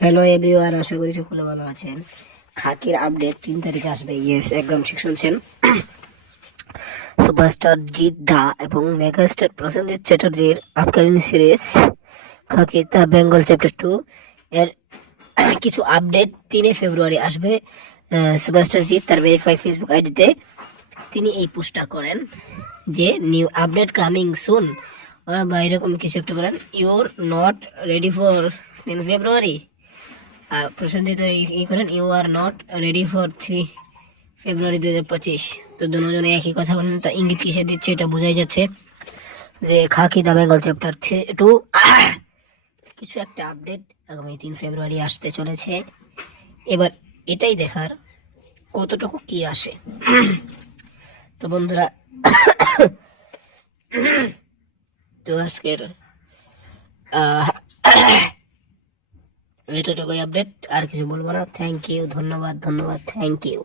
Hello everyone আশা করি সকলে ভালো আছেন। খাকির আপডেট তিন তারিখে আসবে ইয়েস একদম ঠিক শুনছেন। সুপারস্টার জিৎ দা এবং megastar Prosenjit চ্যাটার্জির upcoming series Khaki the Bengal chapter two এর কিছু আপডেট তিনে ফেব্রুয়ারি আসবে। সুপারস্টার জিৎ তার ভেরিফাই ফেসবুক আইডিতে তিনি এই পোস্টটা করেন যে নিউ আপডেট কামিং সুন বা এরকম কিছু একটা করেন ইউর নট রেডি ফর তিন ফেব্রুয়ারি প্রসেনজিৎ এই করেন you are not ready for three February দু হাজার পঁচিশ। তো দুজনে একই কথা বলেন, তা ইঙ্গিত কিসে দিচ্ছে এটা বোঝাই যাচ্ছে যে Khakee the Bengal chapter three, two, কিছু একটা আপডেট আগামী তিন ফেব্রুয়ারি আসতে চলেছে। এবার এটাই দেখার কতটুকু কি আসে। তো বন্ধুরা, তো আজকের এতটুকুই আপডেট আর কিছু বলব না? থ্যাংক ইউ ধন্যবাদ ধন্যবাদ থ্যাংক ইউ